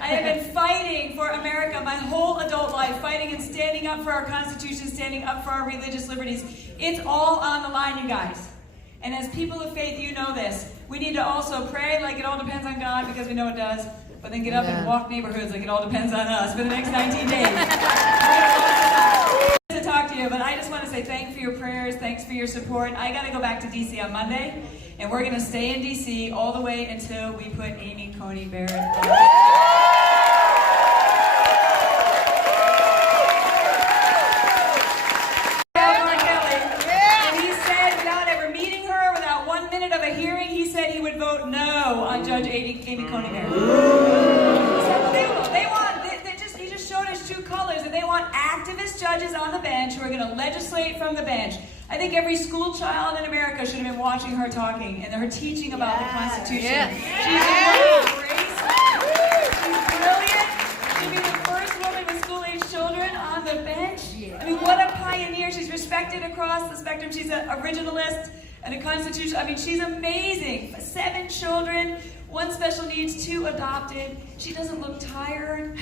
I have been fighting for America my whole adult life, fighting and standing up for our Constitution, standing up for our religious liberties. It's all on the line, you guys. And as people of faith, you know this. We need to also pray like it all depends on God, because we know it does, but then get up and walk neighborhoods like it all depends on us for the next 19 days. To talk to you, but I just want to say thanks for your prayers, thanks for your support. I got to go back to D.C. on Monday, and we're going to stay in D.C. all the way until we put Amy Coney Barrett on. Judge Amy Coney Barrett. He just showed us two colors, and they want activist judges on the bench who are going to legislate from the bench. I think every school child in America should have been watching her talking and her teaching about the Constitution. Yes. She's a grace. She's brilliant. She'll be the first woman with school-age children on the bench. I mean, what a pioneer. She's respected across the spectrum. She's an originalist and a constitution. I mean, she's amazing. 7 children, 1 special needs, 2 adopted. She doesn't look tired.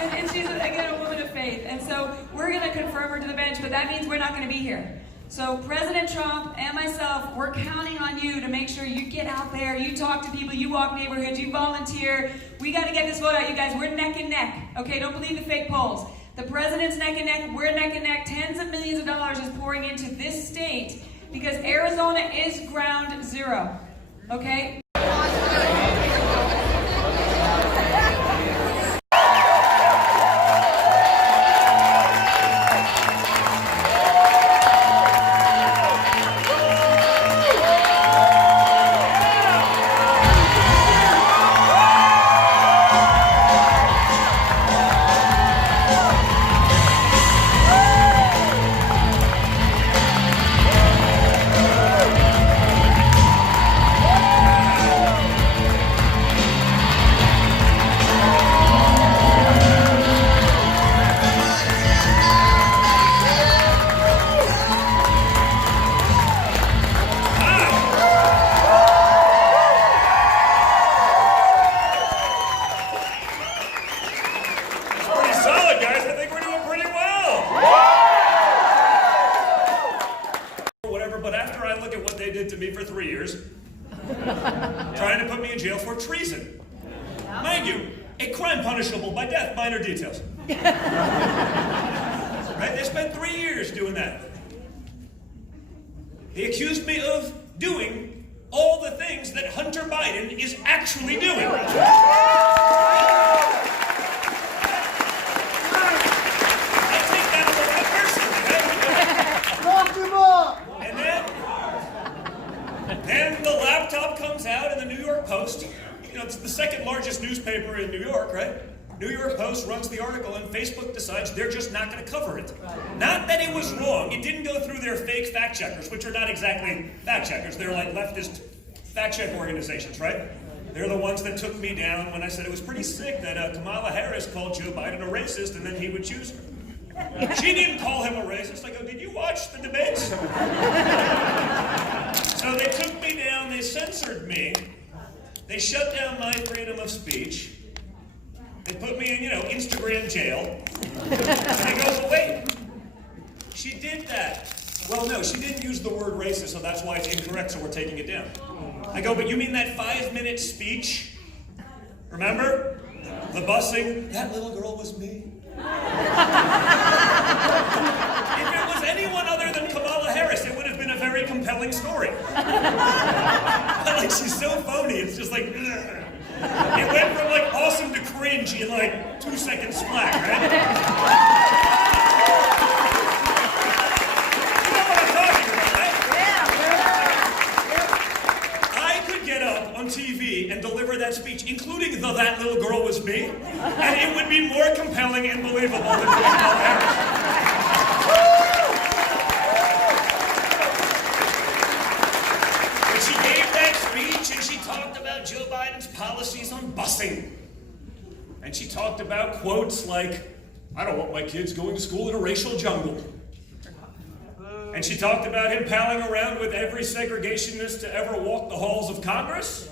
and she's, again, a woman of faith. And so we're going to confirm her to the bench, but that means we're not going to be here. So President Trump and myself, we're counting on you to make sure you get out there, you talk to people, you walk neighborhoods, you volunteer. We got to get this vote out, you guys. We're neck and neck. Okay, don't believe the fake polls. The president's neck and neck, we're neck and neck. Tens of millions of dollars is pouring into this state because Arizona is ground zero. Okay? Trying to put me in jail for treason. Mind you, a crime punishable by death, minor details. Right? They spent 3 years doing that. They accused me of doing all the things that Hunter Biden is actually doing. I take that as a personal, and then the laptop comes out in the New York Post. You know, it's the second largest newspaper in New York, right? New York Post runs the article, and Facebook decides they're just not going to cover it. Not that it was wrong. It didn't go through their fake fact checkers, which are not exactly fact checkers. They're like leftist fact check organizations, right? They're the ones that took me down when I said it was pretty sick that Kamala Harris called Joe Biden a racist and then he would choose her. She didn't call him a racist. I go, did you watch the debates? So they took me down, they censored me, they shut down my freedom of speech, they put me in, Instagram jail. And I go, well, wait, she did that. Well, no, she didn't use the word racist, so that's why it's incorrect, so we're taking it down. I go, but you mean that 5-minute speech? Remember? The busing, that little girl was me. If it was anyone other than Kamala Harris, it would have been a very compelling story. But like, she's so phony, it's just like, ugh. It went from like awesome to cringe in like 2 seconds flat, right? You know what I'm talking about, right? Yeah. I could get up on TV and deliver that speech, including the "that little girl was me," and it would be more compelling and believable than Kamala Harris. But she gave that speech and she talked about Joe Biden's policies on busing. And she talked about quotes like, "I don't want my kids going to school in a racial jungle." And she talked about him palling around with every segregationist to ever walk the halls of Congress.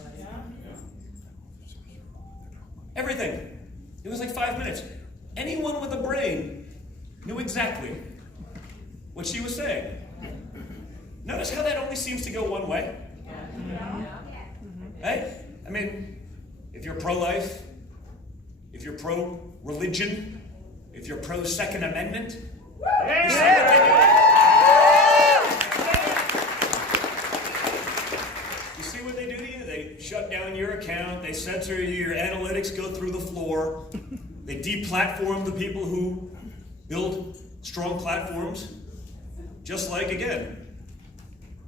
Everything. It was like 5 minutes. Anyone with a brain knew exactly what she was saying. Notice how that only seems to go one way. Right? I mean, if you're pro-life, if you're pro-religion, if you're pro-Second Amendment, you see what they do? You see what they do to you? They shut down your account, they censor you, your analytics go through the floor, they deplatform the people who build strong platforms. Just like, again,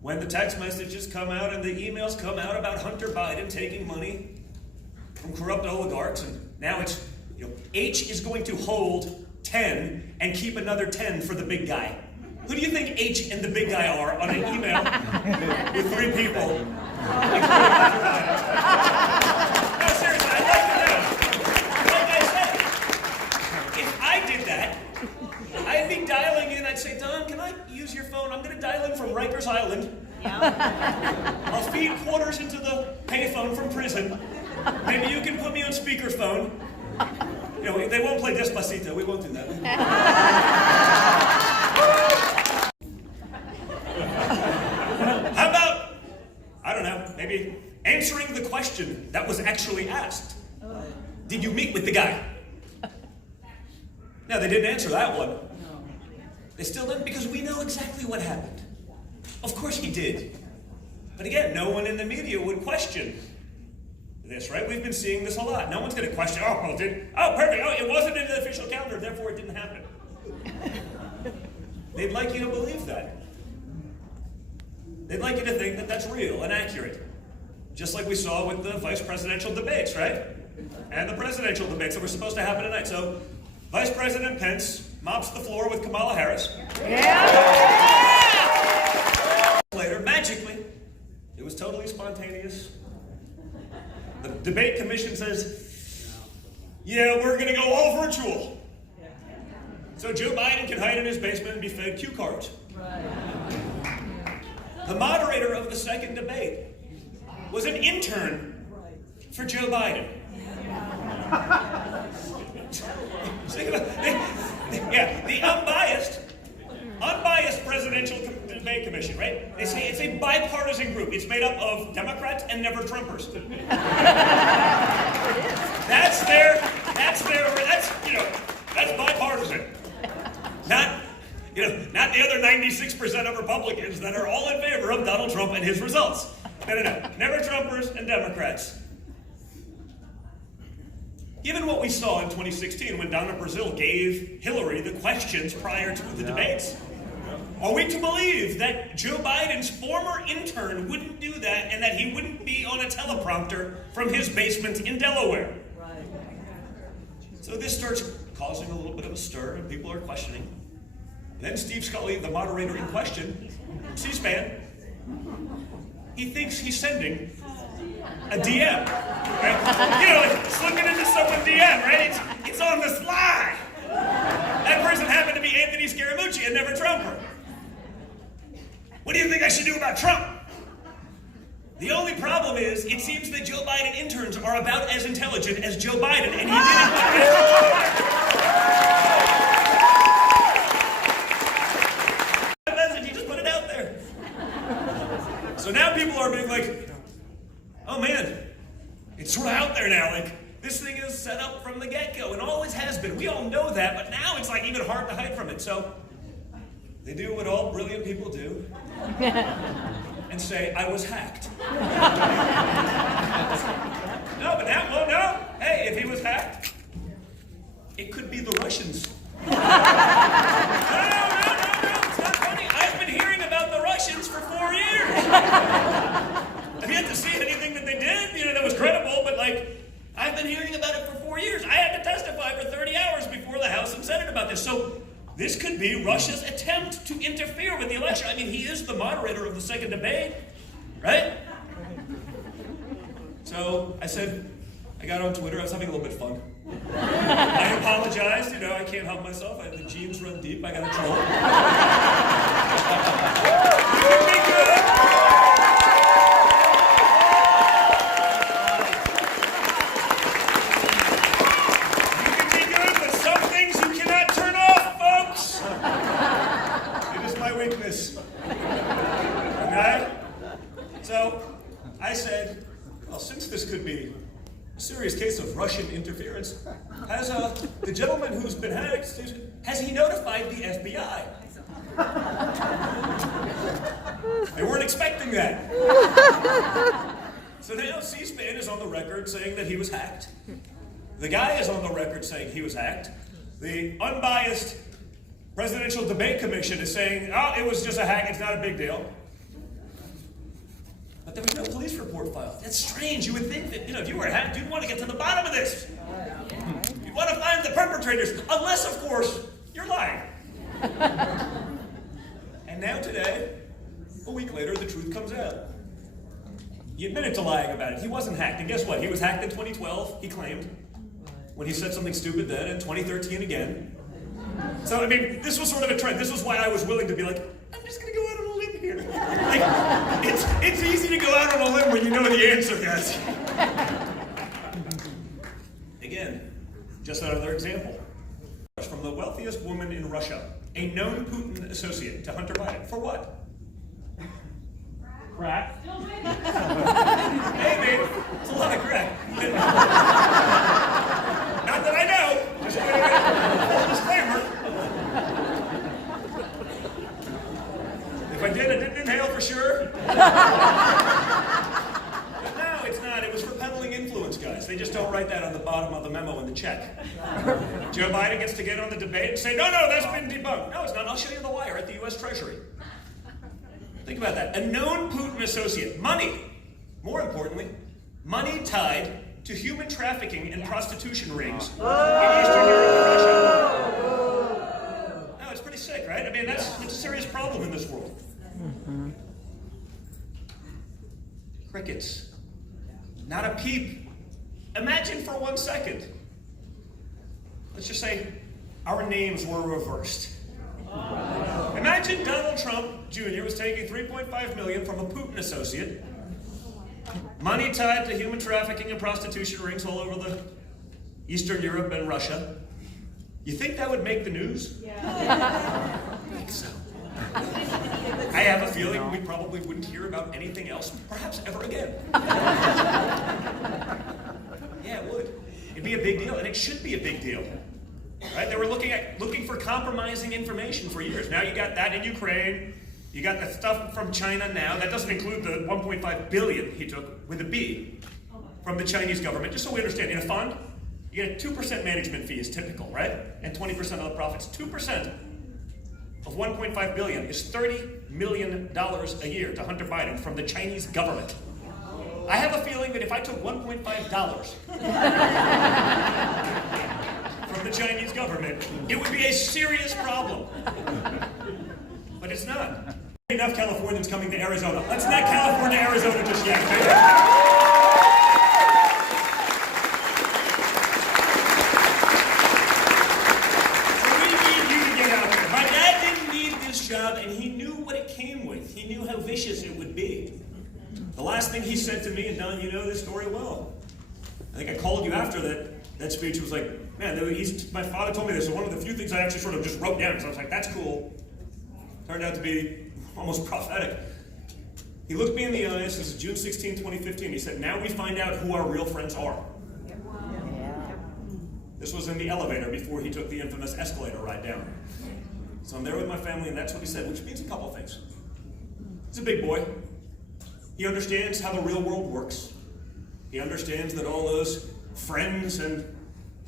when the text messages come out and the emails come out about Hunter Biden taking money from corrupt oligarchs, and now it's, H is going to hold 10 and keep another 10 for the big guy. Who do you think H and the big guy are on an email with 3 people? No, seriously, I'd like to know. Like I said, if I did that, I'd be dialing in. I'd say, Don, can I use your phone? I'm going to dial in from Rikers Island. I'll feed quarters into the payphone from prison. Maybe you can put me on speakerphone. They won't play Despacito. We won't do that. How about, I don't know, maybe answering the question that was actually asked? Did you meet with the guy? No, they didn't answer that one. They still didn't, because we know exactly what happened. Of course he did. But again, no one in the media would question this, right? We've been seeing this a lot. No one's going to question, perfect. It wasn't in the official calendar, therefore it didn't happen. They'd like you to believe that. They'd like you to think that that's real and accurate. Just like we saw with the vice presidential debates, right? And the presidential debates that were supposed to happen tonight. So, Vice President Pence mops the floor with Kamala Harris. Later, magically, it was totally spontaneous. The debate commission says, we're going to go all virtual. So Joe Biden can hide in his basement and be fed cue cards. The moderator of the second debate was an intern for Joe Biden. The unbiased presidential debate commission, right? They say it's a bipartisan group. It's made up of Democrats and never-Trumpers. That's bipartisan. Not the other 96% of Republicans that are all in favor of Donald Trump and his results. No. Never-Trumpers and Democrats. Given what we saw in 2016 when Donna Brazile gave Hillary the questions prior to the debates, are we to believe that Joe Biden's former intern wouldn't do that and that he wouldn't be on a teleprompter from his basement in Delaware? Right. So this starts causing a little bit of a stir and people are questioning. Then Steve Scully, the moderator in question, C-SPAN, he thinks he's sending a DM, right? Slipping into someone's DM, right? It's on the fly. That person happened to be Anthony Scaramucci, a never-Trumper. What do you think I should do about Trump? The only problem is, it seems that Joe Biden interns are about as intelligent as Joe Biden, and he didn't. He just put it out there. So now people are being like, oh man, it's sort of out there now. Like, this thing is set up from the get-go, and always has been. We all know that, but now it's like even hard to hide from it. So they do what all brilliant people do and say, I was hacked. No. Hey, if he was hacked, it could be the Russians. No, it's not funny. I've been hearing about the Russians for 4 years. I've yet to see anything that they did, that was credible, but I've been hearing about it for 4 years. I had to testify for 30 hours before the House and Senate about this. So this could be Russia's attempt to interfere with the election. I mean, he is the moderator of the second debate, right? So I got on Twitter. I was having a little bit of fun. I apologized. I can't help myself. The genes run deep. I got a troll. I said, well, since this could be a serious case of Russian interference, has the gentleman who's been hacked, has he notified the FBI? They weren't expecting that. So now C-SPAN is on the record saying that he was hacked. The guy is on the record saying he was hacked. The unbiased Presidential Debate Commission is saying, oh, it was just a hack, it's not a big deal. But there was no police report filed. That's strange. You would think that, if you were hacked, you'd want to get to the bottom of this. You'd want to find the perpetrators, unless, of course, you're lying. And now today, a week later, the truth comes out. He admitted to lying about it. He wasn't hacked. And guess what? He was hacked in 2012, he claimed, when he said something stupid then, in 2013 again. So, this was sort of a trend. This was why I was willing to be like, I'm just going to go out on a limb here. Like, it's easy to go out on a limb when you know the answer, guys. Again, just another example. From the wealthiest woman in Russia, a known Putin associate, to Hunter Biden. For what? Crack. Hey, babe, it's a lot of crack. Not that I know. Just a full disclaimer. If I did, I didn't inhale for sure. But no, it's not. It was for peddling influence, guys. They just don't write that on the bottom of the memo in the check. Joe Biden gets to get on the debate and say, no, that's been debunked. No, it's not. I'll show you the wire at the U.S. Treasury. Think about that. A known Putin associate. Money. More importantly, money tied to human trafficking and prostitution rings in Eastern Europe and Russia. No, it's pretty sick, right? That's a serious problem in this world. Crickets. Not a peep. Imagine for 1 second. Let's just say our names were reversed. Imagine Donald Trump Jr. was taking $3.5 million from a Putin associate, money tied to human trafficking and prostitution rings all over the Eastern Europe and Russia. You think that would make the news? Yeah. I think so. I have a feeling we probably wouldn't hear about anything else, perhaps ever again. Yeah, it would. It'd be a big deal, and it should be a big deal. Right? They were looking for compromising information for years. Now you got that in Ukraine. You got the stuff from China now. That doesn't include the $1.5 billion he took with a B from the Chinese government. Just so we understand, in a fund, you get a 2% management fee is typical, right? And 20% of the profits. 2% of $1.5 billion is $30 million a year to Hunter Biden from the Chinese government. I have a feeling that if I took $1.5 from the Chinese government, it would be a serious problem. But it's not. Enough Californians coming to Arizona. Let's not California, Arizona just yet. Okay? So we need you to get out there. My dad didn't need this job, and he knew what it came with. He knew how vicious it would be. The last thing he said to me, and Don, you know this story well. I think I called you after that speech. Was like, man, my father told me this. So one of the few things I actually sort of just wrote down, because I was like, that's cool. Turned out to be almost prophetic. He looked me in the eyes. This is June 16, 2015. He said, now we find out who our real friends are. This was in the elevator before he took the infamous escalator ride down. So I'm there with my family, and that's what he said, which means a couple of things. He's a big boy. He understands how the real world works. He understands that all those friends and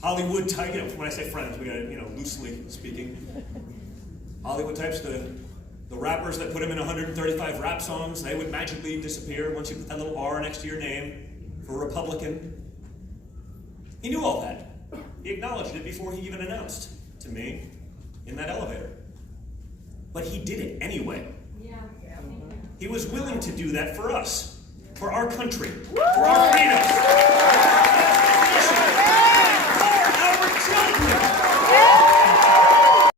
Hollywood type, when I say friends, we got loosely speaking, Hollywood types, the rappers that put him in 135 rap songs, they would magically disappear once you put that little R next to your name for Republican. He knew all that. He acknowledged it before he even announced to me in that elevator. But he did it anyway. He was willing to do that for us, for our country, for our freedoms.